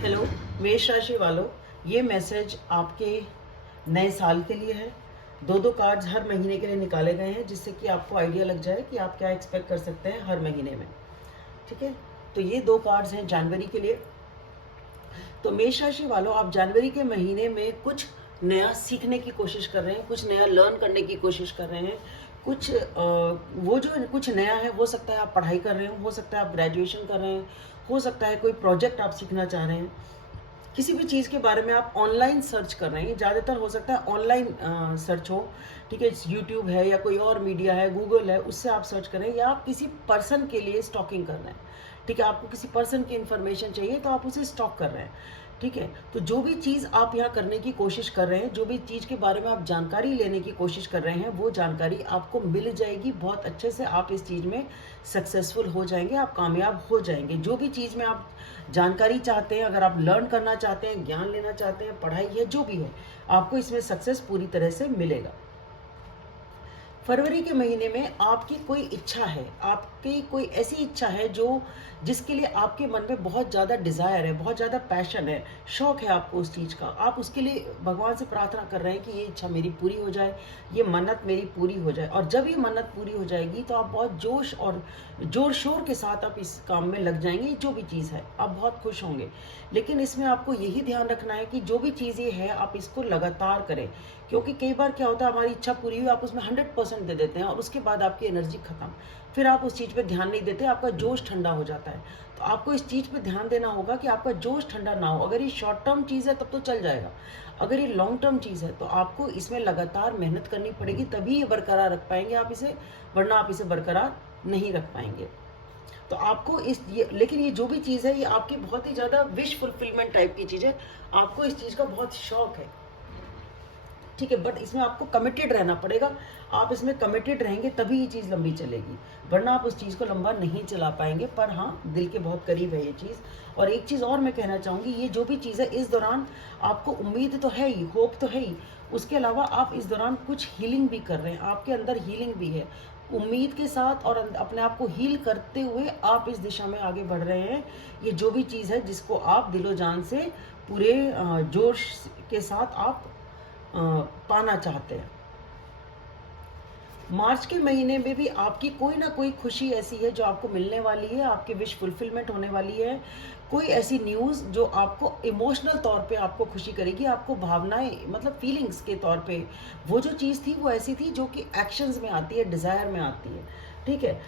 Hello मेष राशि वालों, ये मैसेज आपके नए साल के लिए है। दो दो कार्ड्स हर महीने के लिए निकाले गए हैं, जिससे कि आपको आइडिया लग जाए कि आप क्या एक्सपेक्ट कर सकते हैं हर महीने में। ठीक है, तो ये दो कार्ड्स हैं जनवरी के लिए। तो मेष राशि वालों, आप जनवरी के महीने में कुछ नया सीखने की कोशिश कर रहे हैं, कुछ नया लर्न करने की कोशिश कर रहे हैं। कुछ वो जो कुछ नया है, हो सकता है आप पढ़ाई कर रहे हो सकता है आप ग्रेजुएशन कर रहे हैं, हो सकता है कोई प्रोजेक्ट आप सीखना चाह रहे हैं। किसी भी चीज़ के बारे में आप ऑनलाइन सर्च कर रहे हैं, ज़्यादातर हो सकता है ऑनलाइन सर्च हो। ठीक है, यूट्यूब है या कोई और मीडिया है, गूगल है, उससे आप सर्च करें, या आप किसी पर्सन के लिए स्टॉकिंग कर रहे हैं। ठीक है, आपको किसी पर्सन की इन्फॉर्मेशन चाहिए तो आप उसे स्टॉक कर रहे हैं। ठीक है, तो जो भी चीज़ आप यहाँ करने की कोशिश कर रहे हैं, जो भी चीज़ के बारे में आप जानकारी लेने की कोशिश कर रहे हैं, वो जानकारी आपको मिल जाएगी बहुत अच्छे से। आप इस चीज़ में सक्सेसफुल हो जाएंगे, आप कामयाब हो जाएंगे। जो भी चीज़ में आप जानकारी चाहते हैं, अगर आप लर्न करना चाहते हैं, ज्ञान लेना चाहते हैं, पढ़ाई है जो भी है, आपको इसमें सक्सेस पूरी तरह से मिलेगा। फरवरी के महीने में आपकी कोई इच्छा है, आपकी कोई ऐसी इच्छा है जो जिसके लिए आपके मन में बहुत ज़्यादा डिज़ायर है, बहुत ज़्यादा पैशन है, शौक है आपको उस चीज़ का। आप उसके लिए भगवान से प्रार्थना कर रहे हैं कि ये इच्छा मेरी पूरी हो जाए, ये मन्नत मेरी पूरी हो जाए। और जब ये मन्नत पूरी हो जाएगी तो आप बहुत जोश और जोर शोर के साथ आप इस काम में लग जाएंगे। जो भी चीज़ है आप बहुत खुश होंगे। लेकिन इसमें आपको यही ध्यान रखना है कि जो भी चीज़ ये है आप इसको लगातार करें, क्योंकि कई बार क्या होता है, हमारी इच्छा पूरी हुई, आप उसमें 100% दे देते हैं और उसके बाद आपकी एनर्जी खत्म, फिर आप उस चीज़ पे ध्यान नहीं देते, आपका जोश ठंडा हो जाता है। तो आपको इस चीज़ पे ध्यान देना होगा कि आपका जोश ठंडा ना हो। अगर ये शॉर्ट टर्म चीज़ है तब तो चल जाएगा, अगर ये लॉन्ग टर्म चीज़ है तो आपको इसमें लगातार मेहनत करनी पड़ेगी, तभी ये बरकरार रख पाएंगे आप इसे, वरना आप इसे बरकरार नहीं रख पाएंगे। तो आपको लेकिन ये जो भी चीज़ है, ये आपकी बहुत ही ज़्यादा विश फुलफिलमेंट टाइप की चीज़ है, आपको इस चीज़ का बहुत शौक है। ठीक है, बट इसमें आपको कमिटेड रहना पड़ेगा। आप इसमें कमिटेड रहेंगे तभी ये चीज़ लंबी चलेगी, वरना आप उस चीज़ को लंबा नहीं चला पाएंगे। पर हाँ, दिल के बहुत करीब है ये चीज़। और एक चीज़ और मैं कहना चाहूँगी, ये जो भी चीज़ है, इस दौरान आपको उम्मीद तो है ही, होप तो है ही, उसके अलावा आप इस दौरान कुछ हीलिंग भी कर रहे हैं, आपके अंदर हीलिंग भी है। उम्मीद के साथ और अपने आप को हील करते हुए आप इस दिशा में आगे बढ़ रहे हैं। ये जो भी चीज़ है जिसको आप दिलो जान से पूरे जोश के साथ आप पाना चाहते हैं। मार्च के महीने में भी आपकी कोई ना कोई खुशी ऐसी है जो आपको मिलने वाली है, आपकी विश फुलफिलमेंट होने वाली है। कोई ऐसी न्यूज़ जो आपको इमोशनल तौर पे आपको खुशी करेगी, आपको भावनाएं मतलब फीलिंग्स के तौर पे। वो जो चीज़ थी वो ऐसी थी जो कि एक्शंस में आती है, डिज़ायर में आती है। ठीक है,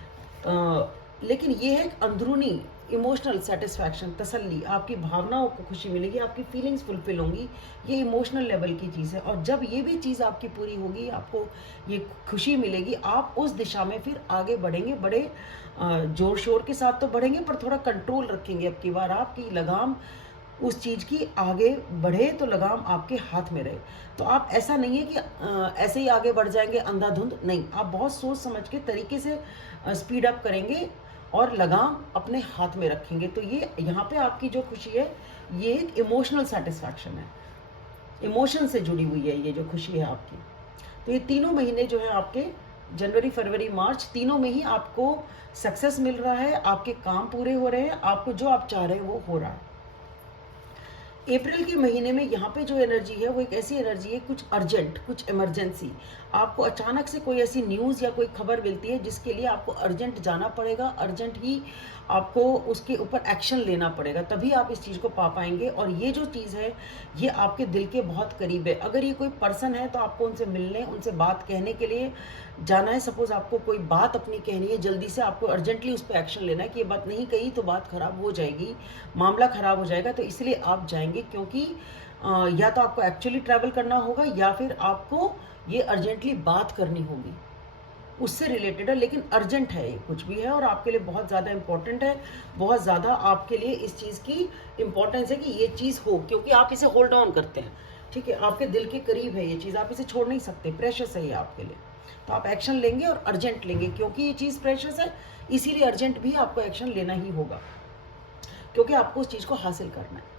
लेकिन ये है एक अंदरूनी इमोशनल सेटिस्फैक्शन, तसल्ली, आपकी भावनाओं को खुशी मिलेगी, आपकी फीलिंग्स फुलफिल होंगी। ये इमोशनल लेवल की चीज़ है। और जब ये भी चीज़ आपकी पूरी होगी, आपको ये खुशी मिलेगी, आप उस दिशा में फिर आगे बढ़ेंगे। बड़े जोर शोर के साथ तो बढ़ेंगे, पर थोड़ा कंट्रोल रखेंगे। अब की बार आपकी लगाम उस चीज़ की आगे बढ़े तो लगाम आपके हाथ में रहे। तो आप ऐसा नहीं है कि ऐसे ही आगे बढ़ जाएंगे अंधाधुंध, नहीं, आप बहुत सोच समझ के तरीके से स्पीड अप करेंगे और लगाम अपने हाथ में रखेंगे। तो ये यहाँ पे आपकी जो खुशी है, ये एक इमोशनल सेटिस्फैक्शन है, इमोशन से जुड़ी हुई है ये जो खुशी है आपकी। तो ये तीनों महीने जो है आपके, जनवरी फरवरी मार्च, तीनों में ही आपको सक्सेस मिल रहा है, आपके काम पूरे हो रहे हैं, आपको जो आप चाह रहे हैं वो हो रहा है। अप्रैल के महीने में यहाँ पे जो एनर्जी है वो एक ऐसी एनर्जी है, कुछ अर्जेंट, कुछ इमरजेंसी। आपको अचानक से कोई ऐसी न्यूज़ या कोई खबर मिलती है जिसके लिए आपको अर्जेंट जाना पड़ेगा, अर्जेंट ही आपको उसके ऊपर एक्शन लेना पड़ेगा, तभी आप इस चीज़ को पा पाएंगे। और ये जो चीज़ है ये आपके दिल के बहुत करीब है। अगर ये कोई पर्सन है तो आपको उनसे मिलने, उनसे बात कहने के लिए जाना है। सपोज आपको कोई बात अपनी कहनी है, जल्दी से आपको अर्जेंटली उस पर एक्शन लेना है कि ये बात नहीं कही तो बात खराब हो जाएगी, मामला खराब हो जाएगा, तो इसलिए आप जाएंगे। क्योंकि या तो आपको एक्चुअली ट्रैवल करना होगा या फिर आपको ये अर्जेंटली बात करनी होगी, उससे रिलेटेड है, लेकिन अर्जेंट है, ये कुछ भी है और आपके लिए बहुत ज़्यादा इंपॉर्टेंट है। बहुत ज़्यादा आपके लिए इस चीज़ की इम्पोर्टेंस है कि ये चीज़ हो, क्योंकि आप इसे होल्ड ऑन करते हैं। ठीक है, आपके दिल के करीब है ये चीज़, आप इसे छोड़ नहीं सकते, प्रेशस है ये आपके लिए। तो आप एक्शन लेंगे और अर्जेंट लेंगे, क्योंकि ये चीज़ प्रेशस है, इसीलिए अर्जेंट भी आपको एक्शन लेना ही होगा, क्योंकि आपको उस चीज़ को हासिल करना है।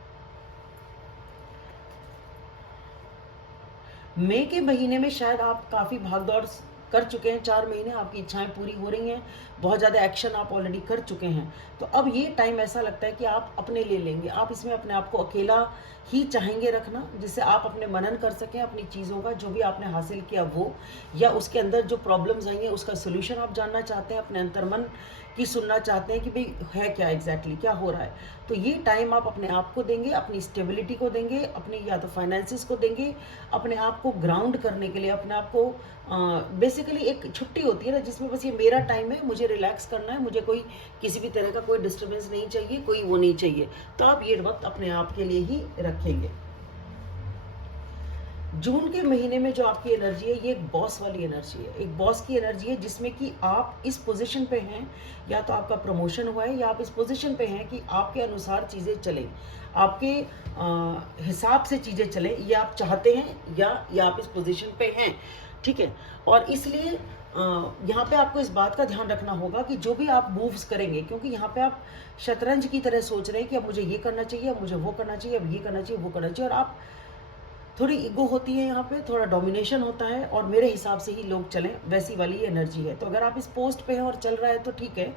मई के महीने में शायद आप काफ़ी भागदौड़ कर चुके हैं, 4 महीने आपकी इच्छाएं पूरी हो रही हैं, बहुत ज़्यादा एक्शन आप ऑलरेडी कर चुके हैं। तो अब ये टाइम ऐसा लगता है कि आप अपने लिए लेंगे, आप इसमें अपने आप को अकेला ही चाहेंगे रखना, जिससे आप अपने मनन कर सकें अपनी चीज़ों का, जो भी आपने हासिल किया वो, या उसके अंदर जो प्रॉब्लम्स आई हैं उसका सोल्यूशन आप जानना चाहते हैं, अपने अंतर्मन की सुनना चाहते हैं कि भाई है क्या एग्जैक्टली क्या हो रहा है। तो ये टाइम आप अपने आप को देंगे, अपनी स्टेबिलिटी को देंगे, अपनी या तो फाइनेंसिस को देंगे, अपने आप को ग्राउंड करने के लिए, अपने आप को बेसिकली एक छुट्टी होती है ना, जिसमें बस ये मेरा टाइम है, मुझे रिलैक्स करना है, मुझे कोई किसी भी तरह का कोई डिस्टर्बेंस नहीं चाहिए, कोई वो नहीं चाहिए। तो आप ये वक्त अपने आप के लिए ही रखेंगे। जून के महीने में जो आपकी एनर्जी है, ये एक बॉस वाली एनर्जी है, एक बॉस की एनर्जी है, जिसमें कि आप इस पोजीशन पे हैं, या तो आपका प्रमोशन हुआ है, या आप इस पोजीशन पे हैं कि आपके अनुसार चीज़ें चलें, आपके हिसाब से चीज़ें चलें, ये आप चाहते हैं, या आप इस पोजीशन पे हैं, ठीक है। और इसलिए यहाँ पे आपको इस बात का ध्यान रखना होगा कि जो भी आप मूव्स करेंगे, क्योंकि यहाँ पे आप शतरंज की तरह सोच रहे हैं कि अब मुझे ये करना चाहिए, अब मुझे वो करना चाहिए, अब ये करना चाहिए, वो करना चाहिए, और आप थोड़ी ईगो होती है यहाँ पे, थोड़ा डोमिनेशन होता है, और मेरे हिसाब से ही लोग चलें, वैसी वाली एनर्जी है। तो अगर आप इस पोस्ट पे हैं और चल रहा है तो ठीक है,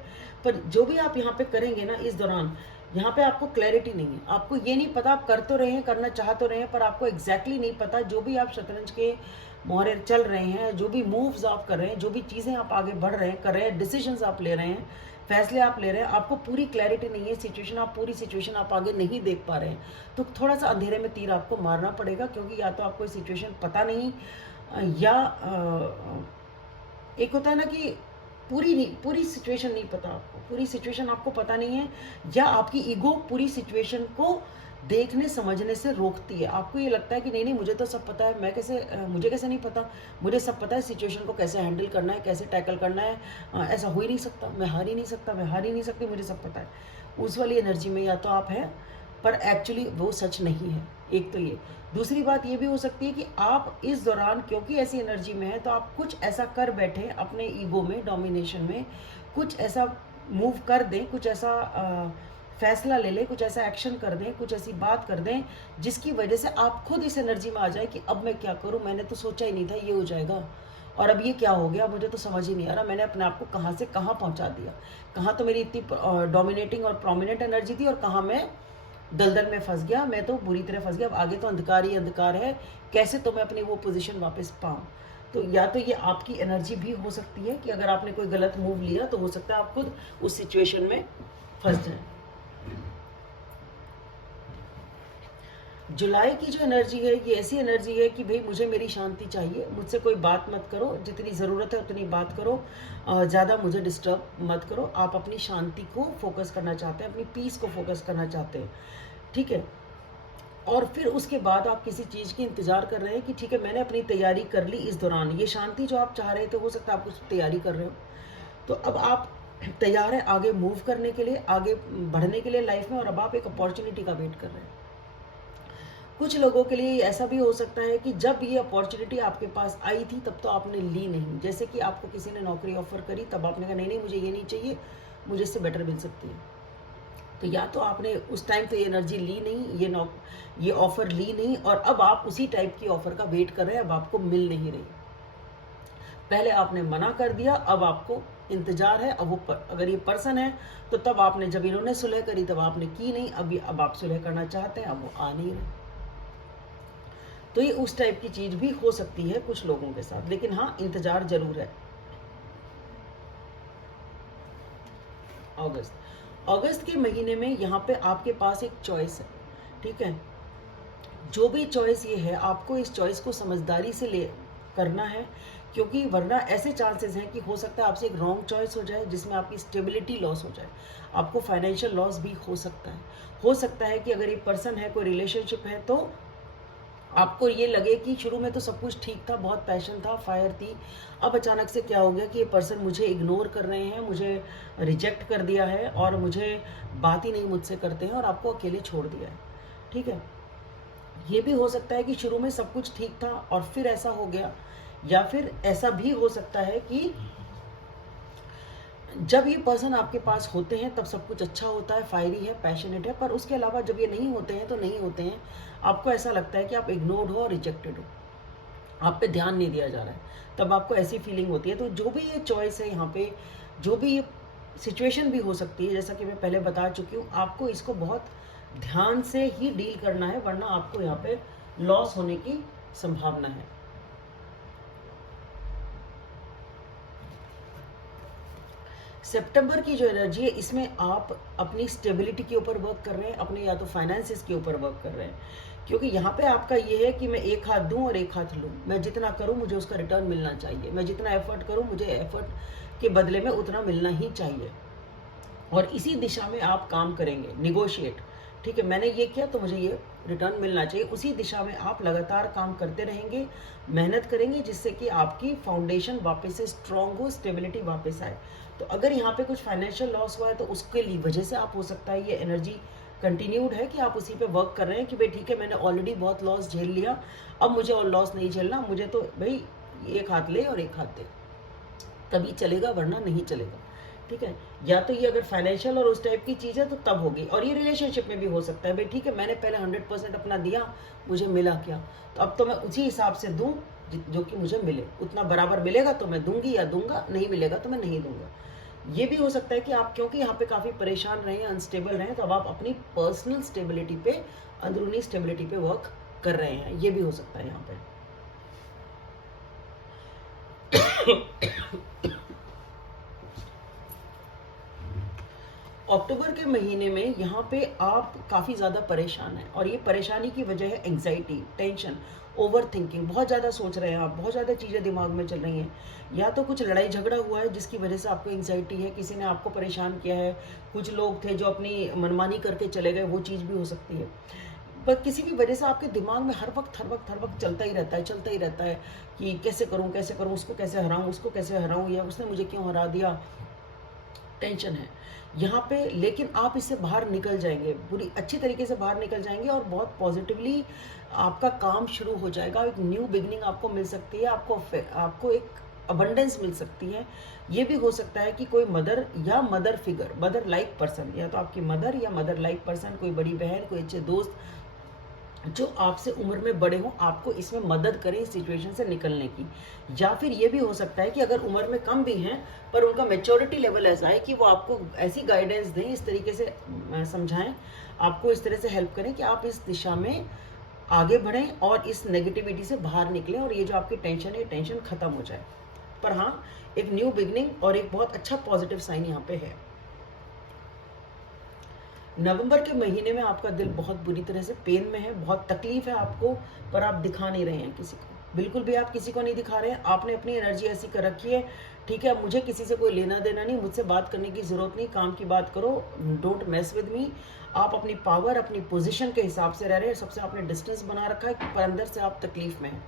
पर जो भी आप यहाँ पे करेंगे ना इस दौरान, यहाँ पे आपको क्लैरिटी नहीं है, आपको ये नहीं पता, आप कर तो रहे हैं, करना चाह तो रहे हैं, पर आपको एग्जैक्टली नहीं पता जो भी आप शतरंज के मोहरे चल रहे हैं, जो भी मूव्स आप कर रहे हैं, जो भी चीज़ें आप आगे बढ़ रहे हैं, कर रहे हैं, डिसीजंस आप ले रहे हैं, फैसले आप ले रहे हैं, आपको पूरी क्लैरिटी नहीं है, सिचुएशन आप पूरी सिचुएशन आप आगे नहीं देख पा रहे हैं, तो थोड़ा सा अंधेरे में तीर आपको मारना पड़ेगा, क्योंकि या तो आपको सिचुएशन पता नहीं, या एक होता है ना कि पूरी सिचुएशन नहीं पता आपको, पूरी सिचुएशन आपको पता नहीं है, या आपकी ईगो पूरी सिचुएशन को देखने समझने से रोकती है। आपको ये लगता है कि नहीं मुझे तो सब पता है, मैं कैसे मुझे कैसे नहीं पता, मुझे सब पता है, सिचुएशन को कैसे हैंडल करना है, कैसे टैकल करना है, ऐसा हो ही नहीं सकता, मैं हार ही नहीं सकता, मैं हार ही नहीं सकती, मुझे सब पता है। उस वाली एनर्जी में या तो आप हैं, पर एक्चुअली वो सच नहीं है। एक तो ये, दूसरी बात ये भी हो सकती है कि आप इस दौरान क्योंकि ऐसी एनर्जी में है, तो आप कुछ ऐसा कर बैठे अपने ईगो में, डोमिनेशन में, कुछ ऐसा मूव कर दें, कुछ ऐसा फैसला ले लें, कुछ ऐसा एक्शन कर दें, कुछ ऐसी बात कर दें जिसकी वजह से आप खुद इस एनर्जी में आ जाए कि अब मैं क्या करूं, मैंने तो सोचा ही नहीं था ये हो जाएगा, और अब ये क्या हो गया, मुझे तो समझ ही नहीं आ रहा, मैंने अपने आप को कहाँ से कहाँ पहुंचा दिया, कहाँ तो मेरी इतनी डोमिनेटिंग और प्रोमिनेंट एनर्जी थी, और कहाँ मैं दलदल में फंस गया, मैं तो बुरी तरह फंस गया, अब आगे तो अंधकार ही अंधकार है, कैसे तो मैं अपनी वो पोजीशन वापस पाऊँ। तो या तो ये आपकी एनर्जी भी हो सकती है कि अगर आपने कोई गलत मूव लिया तो हो सकता है आप खुद उस सिचुएशन में फंस जाएं। जुलाई की जो एनर्जी है, ये ऐसी एनर्जी है कि भाई मुझे मेरी शांति चाहिए, मुझसे कोई बात मत करो, जितनी ज़रूरत है उतनी बात करो, ज़्यादा मुझे डिस्टर्ब मत करो। आप अपनी शांति को फोकस करना चाहते हैं, अपनी पीस को फोकस करना चाहते हैं, ठीक है। और फिर उसके बाद आप किसी चीज़ की इंतज़ार कर रहे हैं कि ठीक है मैंने अपनी तैयारी कर ली, इस दौरान ये शांति जो आप चाह रहे थे, हो सकता है आप कुछ तैयारी कर रहे हो, तो अब आप तैयार हैं आगे मूव करने के लिए, आगे बढ़ने के लिए लाइफ में, और अब आप एक अपॉर्चुनिटी का वेट कर रहे हैं। कुछ लोगों के लिए ऐसा भी हो सकता है कि जब ये अपॉर्चुनिटी आपके पास आई थी तब तो आपने ली नहीं, जैसे कि आपको किसी ने नौकरी ऑफर करी, तब आपने कहा नहीं मुझे ये नहीं चाहिए, मुझे इससे बेटर मिल सकती है। तो या तो आपने उस टाइम तो ये एनर्जी ली नहीं, ये ऑफर ली नहीं, और अब आप उसी टाइप की ऑफर का वेट कर रहे हैं, अब आपको मिल नहीं रही। पहले आपने मना कर दिया, अब आपको इंतजार है। अब वो अगर ये पर्सन है तो तब आपने, जब इन्होंने सुलह करी तब आपने की नहीं, अब आप सुलह करना चाहते हैं, अब वो आ नहीं रहे। तो ये उस टाइप की चीज भी हो सकती है कुछ लोगों के साथ, लेकिन हाँ इंतजार जरूर है। अगस्त के महीने में यहाँ पे आपके पास एक चॉइस है, ठीक है। जो भी चॉइस ये है, आपको इस चॉइस को समझदारी से ले करना है, क्योंकि वरना ऐसे चांसेस हैं कि हो सकता है आपसे एक रॉन्ग चॉइस हो जाए जिसमें आपकी स्टेबिलिटी लॉस हो जाए, आपको फाइनेंशियल लॉस भी हो सकता है। हो सकता है कि अगर ये पर्सन है, कोई रिलेशनशिप है, तो आपको ये लगे कि शुरू में तो सब कुछ ठीक था, बहुत पैशन था, फायर थी, अब अचानक से क्या हो गया कि ये पर्सन मुझे इग्नोर कर रहे हैं, मुझे रिजेक्ट कर दिया है, और मुझे बात ही नहीं मुझसे करते हैं, और आपको अकेले छोड़ दिया है, ठीक है। ये भी हो सकता है कि शुरू में सब कुछ ठीक था और फिर ऐसा हो गया, या फिर ऐसा भी हो सकता है कि जब ये पर्सन आपके पास होते हैं तब सब कुछ अच्छा होता है, फायरी है, पैशनेट है, पर उसके अलावा जब ये नहीं होते हैं तो नहीं होते हैं, आपको ऐसा लगता है कि आप इग्नोर्ड हो और रिजेक्टेड हो। आप पे ध्यान नहीं दिया जा रहा है, तब आपको ऐसी फीलिंग होती है। तो जो भी ये चॉइस है यहाँ पे, जो भी ये सिचुएशन भी हो सकती है, जैसा कि मैं पहले बता चुकी हूँ, आपको इसको बहुत ध्यान से ही डील करना है, वरना आपको यहाँ पे लॉस होने की संभावना है। सितंबर की जो एनर्जी है, इसमें आप अपनी स्टेबिलिटी के ऊपर वर्क कर रहे हैं, अपने या तो फाइनेंसिस के ऊपर वर्क कर रहे हैं, क्योंकि यहाँ पे आपका ये है कि मैं एक हाथ दूं और एक हाथ लूं। मैं जितना करूं मुझे उसका रिटर्न मिलना चाहिए, मैं जितना एफर्ट करूं मुझे एफर्ट के बदले में उतना मिलना ही चाहिए, और इसी दिशा में आप काम करेंगे, निगोशिएट। ठीक है, मैंने ये किया तो मुझे ये रिटर्न मिलना चाहिए, उसी दिशा में आप लगातार काम करते रहेंगे, मेहनत करेंगे, जिससे कि आपकी फाउंडेशन वापस से स्ट्रांग हो, स्टेबिलिटी वापस आए। तो अगर यहाँ पे कुछ फाइनेंशियल लॉस हुआ है तो उसके लिए वजह से आप, हो सकता है ये एनर्जी कंटिन्यूड है कि आप उसी पे वर्क कर रहे हैं कि भाई ठीक है, मैंने ऑलरेडी बहुत लॉस झेल लिया, अब मुझे और लॉस नहीं झेलना, मुझे तो भाई एक हाथ ले और एक हाथ दे, तभी चलेगा, वरना नहीं चलेगा। ठीक है, या तो ये अगर फाइनेंशियल और उस टाइप की चीज़ है तो तब होगी, और ये रिलेशनशिप में भी हो सकता है, भाई ठीक है, मैंने पहले 100% अपना दिया, मुझे मिला क्या, तो अब तो मैं उसी हिसाब से दूं जो कि मुझे मिले, उतना बराबर मिलेगा तो मैं दूंगी या दूंगा, नहीं मिलेगा तो मैं नहीं दूंगा। ये भी हो सकता है कि आप, क्योंकि यहाँ पे काफ़ी परेशान रहे, अनस्टेबल रहे, तो अब आप अपनी पर्सनल स्टेबिलिटी पे, अंदरूनी स्टेबिलिटी पे वर्क कर रहे हैं, ये भी हो सकता है यहाँ पे। अक्टूबर के महीने में यहाँ पे आप काफ़ी ज़्यादा परेशान हैं, और ये परेशानी की वजह है एंग्जाइटी, टेंशन, ओवर थिंकिंग। बहुत ज़्यादा सोच रहे हैं आप, बहुत ज़्यादा चीज़ें दिमाग में चल रही हैं, या तो कुछ लड़ाई झगड़ा हुआ है जिसकी वजह से आपको एंग्जाइटी है, किसी ने आपको परेशान किया है, कुछ लोग थे जो अपनी मनमानी करके चले गए, वो चीज़ भी हो सकती है। पर किसी भी वजह से आपके दिमाग में हर वक्त चलता ही रहता है, चलता ही रहता है कि कैसे करूँ, उसको कैसे हराऊँ, उसको कैसे हराऊँ, या उसने मुझे क्यों हरा दिया, टेंशन है यहाँ पे। लेकिन आप इससे बाहर निकल जाएंगे, पूरी अच्छी तरीके से बाहर निकल जाएंगे, और बहुत पॉजिटिवली आपका काम शुरू हो जाएगा, एक न्यू बिगनिंग आपको मिल सकती है, आपको एक अबंडेंस मिल सकती है। ये भी हो सकता है कि कोई मदर या mother figure, mother like person, या तो आपकी मदर या मदर लाइक पर्सन, कोई बड़ी बहन, कोई अच्छे दोस्त जो आपसे उम्र में बड़े हों, आपको इसमें मदद करें इस सिचुएशन से निकलने की। या फिर ये भी हो सकता है कि अगर उम्र में कम भी हैं, पर उनका मैच्योरिटी लेवल ऐसा है कि वो आपको ऐसी गाइडेंस दें, इस तरीके से समझाएं, आपको इस तरह से हेल्प करें कि आप इस दिशा में आगे बढ़ें और इस नेगेटिविटी से बाहर निकलें, और ये जो आपकी टेंशन है, टेंशन खत्म हो जाए। पर हाँ, एक न्यू बिगनिंग और एक बहुत अच्छा पॉजिटिव साइन यहाँ पे है। नवंबर के महीने में आपका दिल बहुत बुरी तरह से पेन में है, बहुत तकलीफ है आपको, पर आप दिखा नहीं रहे हैं किसी को, बिल्कुल भी आप किसी को नहीं दिखा रहे हैं। आपने अपनी एनर्जी ऐसी कर रखी है, ठीक है, अब मुझे किसी से कोई लेना देना नहीं, मुझसे बात करने की ज़रूरत नहीं, काम की बात करो, डोंट मैस विद मी। आप अपनी पावर, अपनी पोजीशन के हिसाब से रह रहे हैं, सबसे आपने डिस्टेंस बना रखा है, पर अंदर से आप तकलीफ में हैं।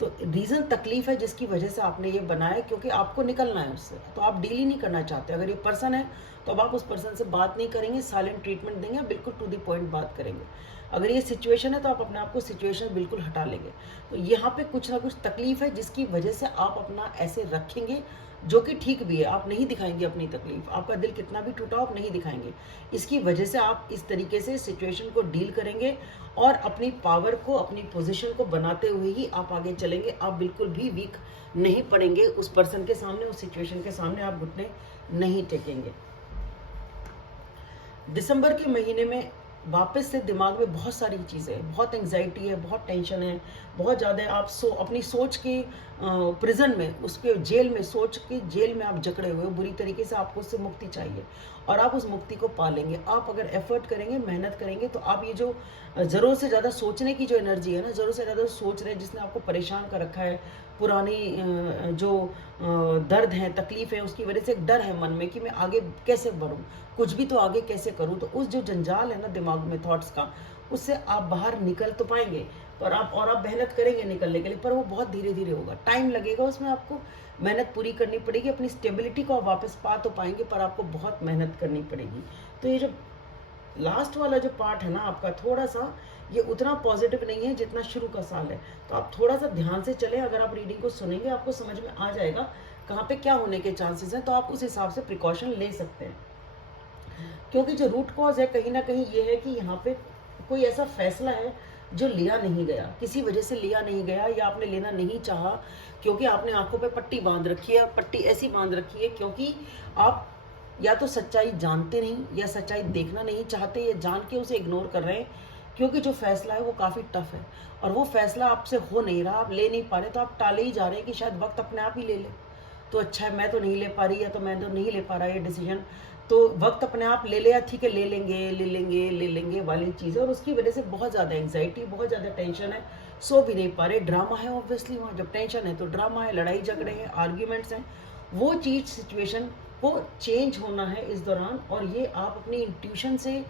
तो रीज़न तकलीफ है जिसकी वजह से आपने ये बनाया, क्योंकि आपको निकलना है उससे, तो आप डील ही नहीं करना चाहते। अगर ये पर्सन है तो अब आप उस पर्सन से बात नहीं करेंगे, साइलेंट ट्रीटमेंट देंगे, बिल्कुल टू द पॉइंट बात करेंगे। अगर ये सिचुएशन है तो आप अपने आप को सिचुएशन बिल्कुल हटा लेंगे। तो यहाँ पे कुछ ना कुछ तकलीफ है जिसकी वजह से आप अपना ऐसे रखेंगे, जो कि ठीक भी है, आप नहीं दिखाएंगे अपनी तकलीफ, आपका दिल कितना भी टूटा हो आप नहीं दिखाएंगे। इसकी वजह से आप इस तरीके से सिचुएशन को डील करेंगे, और अपनी पावर को, अपनी पोजीशन को बनाते हुए ही आप आगे चलेंगे। आप बिल्कुल भी वीक नहीं पड़ेंगे उस पर्सन के सामने, उस सिचुएशन के सामने आप घुटने नहीं टेकेंगे। दिसंबर के महीने में वापस से दिमाग में बहुत सारी चीज़ें, बहुत एंग्जाइटी है, बहुत टेंशन है, बहुत ज़्यादा आप अपनी सोच के प्रिजन में, उसके जेल में, सोच के जेल में आप जकड़े हुए हो बुरी तरीके से। आपको उससे मुक्ति चाहिए, और आप उस मुक्ति को पालेंगे। आप अगर एफर्ट करेंगे, मेहनत करेंगे, तो आप ये जो ज़रूरत से ज़्यादा सोचने की जो एनर्जी है ना, ज़रूरत से ज़्यादा सोच रहे हैं, जिसने आपको परेशान कर रखा है, पुरानी जो दर्द है, तकलीफ है, उसकी वजह से एक डर है मन में कि मैं आगे कैसे बढ़ूँ, कुछ भी तो आगे कैसे करूँ। तो उस जो जंजाल है ना दिमाग में थॉट्स का, उससे आप बाहर निकल तो पाएंगे, पर आप मेहनत करेंगे निकलने के लिए, पर वो बहुत धीरे धीरे होगा, टाइम लगेगा, उसमें आपको मेहनत पूरी करनी पड़ेगी। अपनी स्टेबिलिटी को आप वापस पा तो पाएंगे, पर आपको बहुत मेहनत करनी पड़ेगी। तो ये जो लास्ट वाला जो पार्ट है ना आपका, थोड़ा सा ये उतना पॉजिटिव नहीं है जितना शुरू का साल है। तो आप थोड़ा सा ध्यान से चलें, अगर आप रीडिंग को सुनेंगे आपको समझ में आ जाएगा कहाँ पे क्या होने के चांसेस हैं, तो आप उस हिसाब से प्रिकॉशन ले सकते हैं। क्योंकि जो रूट कॉज है कहीं ना कहीं ये है कि यहाँ पे कोई ऐसा फैसला है जो लिया नहीं गया, किसी वजह से लिया नहीं गया, या आपने लेना नहीं चाहा क्योंकि आपने आंखों पे पट्टी बांध रखी है। पट्टी ऐसी बांध रखी है क्योंकि आप या तो सच्चाई जानते नहीं, या सच्चाई देखना नहीं चाहते, या जान के उसे इग्नोर कर रहे हैं, क्योंकि जो फैसला है वो काफ़ी टफ है और वो फैसला आपसे हो नहीं रहा, आप ले नहीं पा रहे, तो आप टाले ही जा रहे हैं कि शायद वक्त अपने आप ही ले ले। तो अच्छा है, मैं तो नहीं ले पा रही, या तो मैं तो नहीं ले पा रहा ये डिसीजन, तो वक्त अपने आप ले ले, या ठीक है ले लेंगे ले लेंगे ले लेंगे वाली चीज़ है। और उसकी वजह से बहुत ज़्यादा एंग्जाइटी, बहुत ज़्यादा टेंशन है, सो भी नहीं पा रहे। ड्रामा है ऑब्वियसली, वहाँ जब टेंशन है तो ड्रामा है, लड़ाई झगड़े हैं, आर्ग्यूमेंट्स हैं। वो चीज़ सिचुएशन को चेंज होना है इस दौरान, और ये आप अपनी इंट्यूशन से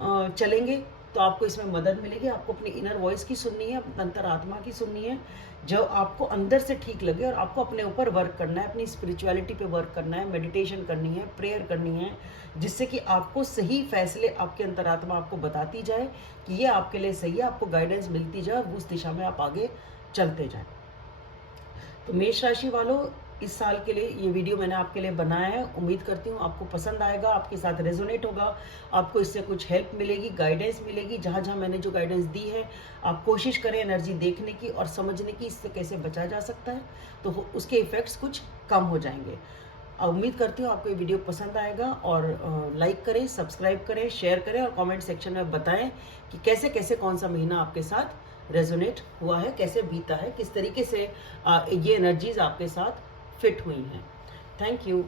चलेंगे तो आपको इसमें मदद मिलेगी। आपको अपनी इनर वॉइस की सुननी है, अपनी अंतरात्मा की सुननी है, जो आपको अंदर से ठीक लगे। और आपको अपने ऊपर वर्क करना है, अपनी स्पिरिचुअलिटी पे वर्क करना है, मेडिटेशन करनी है, प्रेयर करनी है, जिससे कि आपको सही फैसले आपके अंतरात्मा आपको बताती जाए कि ये आपके लिए सही है, आपको गाइडेंस मिलती जाए और उस दिशा में आप आगे चलते जाएं। तो मेष राशि वालों, इस साल के लिए ये वीडियो मैंने आपके लिए बनाया है। उम्मीद करती हूँ आपको पसंद आएगा, आपके साथ रेजोनेट होगा, आपको इससे कुछ हेल्प मिलेगी, गाइडेंस मिलेगी। जहाँ जहाँ मैंने जो गाइडेंस दी है, आप कोशिश करें एनर्जी देखने की और समझने की, इससे कैसे बचा जा सकता है, तो उसके इफ़ेक्ट्स कुछ कम हो जाएंगे। उम्मीद करती हूँ आपको ये वीडियो पसंद आएगा, और लाइक करें, सब्सक्राइब करें, शेयर करें, और कमेंट सेक्शन में बताएं कि कैसे कैसे कौन सा महीना आपके साथ रेजोनेट हुआ है, कैसे बीता है, किस तरीके से ये एनर्जीज आपके साथ फिट हुई हैं। Thank you.